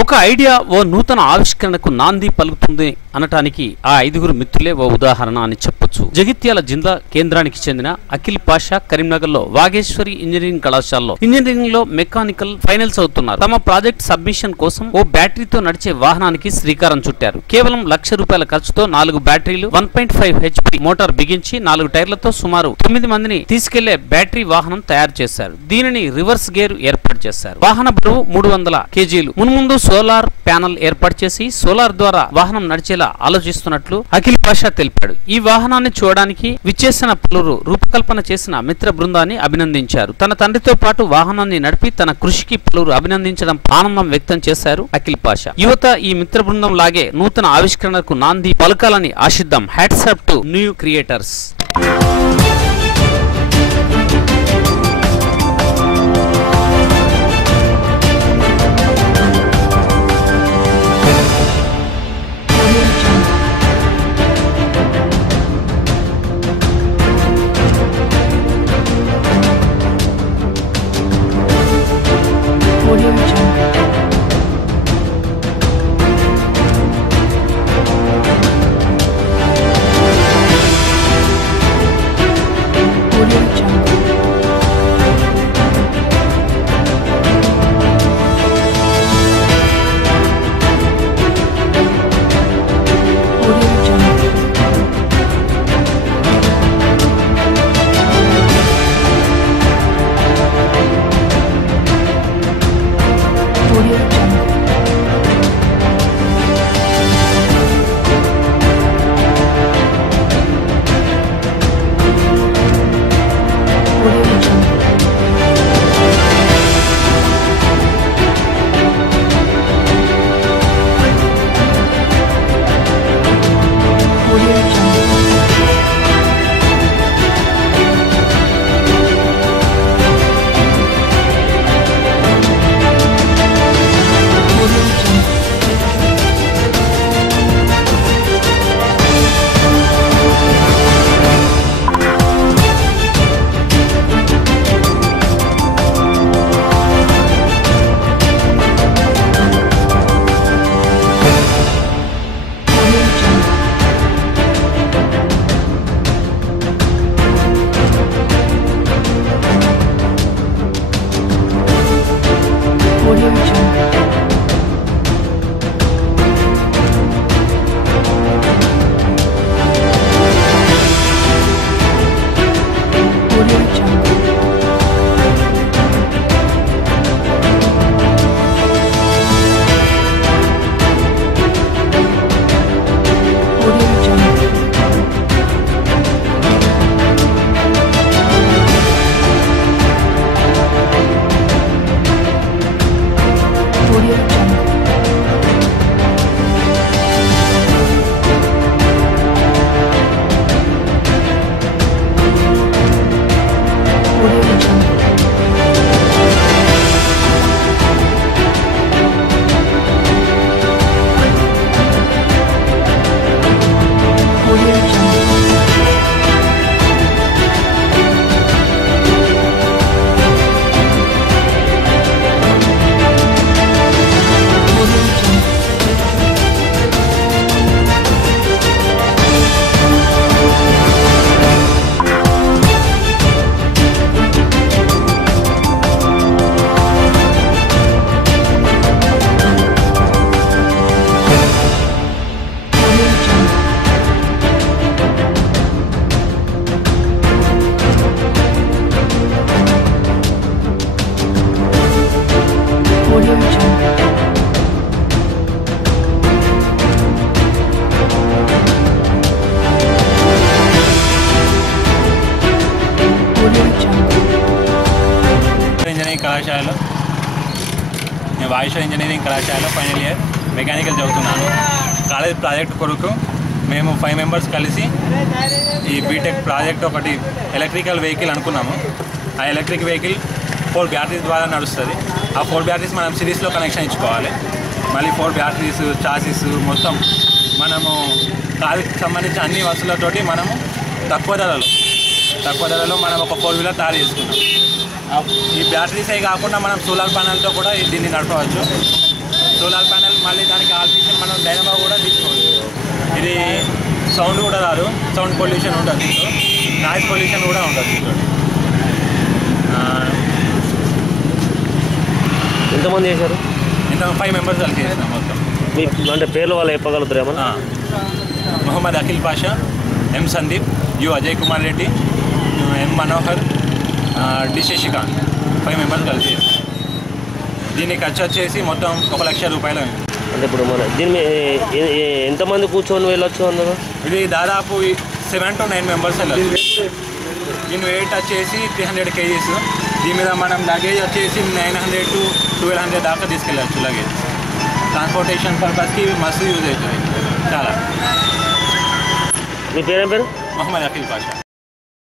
ఒక ఐడియా ఓ నూతన ఆవిష్కరణకు నాంది పలుకుతుంది. అనటానికి ఆ ఐదుగురు మిత్రులే ఓ ఉదాహరణ అని చెప్పొచ్చు. జగిత్యాల జిల్లా కేంద్రానికి చెందిన అఖిల్ పాషా కరీంనగర్లో వాగేశ్వరి ఇంజనీరింగ్ కళాశాలలో ఇంజనీరింగ్లో మెకానికల్ ఫైనల్స్ అవుతున్నారు. తమ ప్రాజెక్ట్ సబ్మిషన్ కోసం ఓ బ్యాటరీతో నడిచే వాహనానికి శ్రీకారం చుట్టారు. కేవలం లక్ష రూపాయల ఖర్చుతో నాలుగు బ్యాటరీలు one point five HP motor బిగించి నాలుగు టైర్లతో సుమారు తొమ్మిది మందిని తీసుకెళ్ళే బ్యాటరీ వాహనం తయారు చేశారు. దీనిని రివర్స్ గేర్ ఏర్పాటు చేశారు. వాహన బరువు మూడు వందల కేజీలు. మున్ముందు సోలార్ ప్యానల్ ఏర్పాటు చేసి సోలార్ ద్వారా వాహనం నడిచేలా ఆలోచిస్తున్నట్లు అఖిల్ పాషా తెలిపాడు. ఈ వాహనాన్ని చూడడానికి విచ్చేసిన పలువురు రూపకల్పన చేసిన మిత్ర బృందాన్ని అభినందించారు. తన తండ్రితో పాటు వాహనాన్ని నడిపి తన కృషికి పలువురు అభినందించడం ఆనందం వ్యక్తం చేశారు అఖిల్ పాషా. యువత ఈ మిత్ర బృందం లాగే నూతన ఆవిష్కరణకు నాంది పలకాలని ఆశిద్దాం. హ్యాట్సాప్ టు న్యూ క్రియేటర్స్ కళాశాలలో. నేను వాయుష ఇంజనీరింగ్ కళాశాలలో ఫైనల్ ఇయర్ మెకానికల్ చదువుతున్నాను. కాలేజ్ ప్రాజెక్ట్ కొరకు మేము ఫైవ్ మెంబర్స్ కలిసి ఈ బీటెక్ ప్రాజెక్ట్ ఒకటి ఎలక్ట్రికల్ వెహికల్ అనుకున్నాము. ఆ ఎలక్ట్రిక్ వెహికల్ ఫోర్ బ్యాటరీస్ ద్వారా నడుస్తుంది. ఆ ఫోర్ బ్యాటరీస్ మనం సిరీస్లో కనెక్షన్ ఇచ్చుకోవాలి. మళ్ళీ ఫోర్ బ్యాటరీస్ చాసిస్ మొత్తం మనము కాలుకి సంబంధించిన అన్ని వస్తువులతోటి మనము తక్కువ ధరలో తక్కువ ధరలో మనం ఒక ఫోర్ వీలర్ తయారు చేసుకున్నాం. ఈ బ్యాటరీసే కాకుండా మనం సోలార్ ప్యానల్తో కూడా దీన్ని నడపవచ్చు. సోలార్ ప్యానెల్ మళ్ళీ దానికి ఆల్టేషన్ మనం డైనమో కూడా తీసుకోవచ్చు. ఇది సౌండ్ కూడా రాదు. సౌండ్ పొల్యూషన్ ఉంటుంది దీంట్లో. నాయిస్ పొల్యూషన్ కూడా దీంట్లో. ఆ, ఎంతమంది చేశారు? ఇంత ఫైవ్ మెంబర్స్ కలిసి చేసినాం మొత్తం. మీ అంటే పేర్లు వాళ్ళు చెప్పగలుగుతారు ఏమన్నా? Mohammed Akhil Pasha M Sandeep U Ajay Kumar Reddy M Manohar D Sasikanth five members కలిసి చేసినాం. దీని ఖర్చు వచ్చేసి మొత్తం ఒక లక్ష రూపాయలు అయింది. అంటే ఇప్పుడు మన దీని మీద ఏ- ఏ- ఎంతమంది కూర్చొని వెళ్ళొచ్చు అన్నారు ఇది దాదాపు సెవెన్ టు నైన్ మెంబర్స్ వెళ్ళచ్చు దీని వెయిట్ వచ్చేసి త్రీ హండ్రెడ్ కేజీస్ దీని మీద మనం లగేజ్ వచ్చేసి nine hundred to twelve hundred దాకా తీసుకెళ్ళచ్చు లగేజ్ ట్రాన్స్పోర్టేషన్ పర్పస్కి మస్తు యూజ్ అవుతుంది చాలా మీ పేరేం పేరు మొహమ్మద్ అఖిల్ పాషా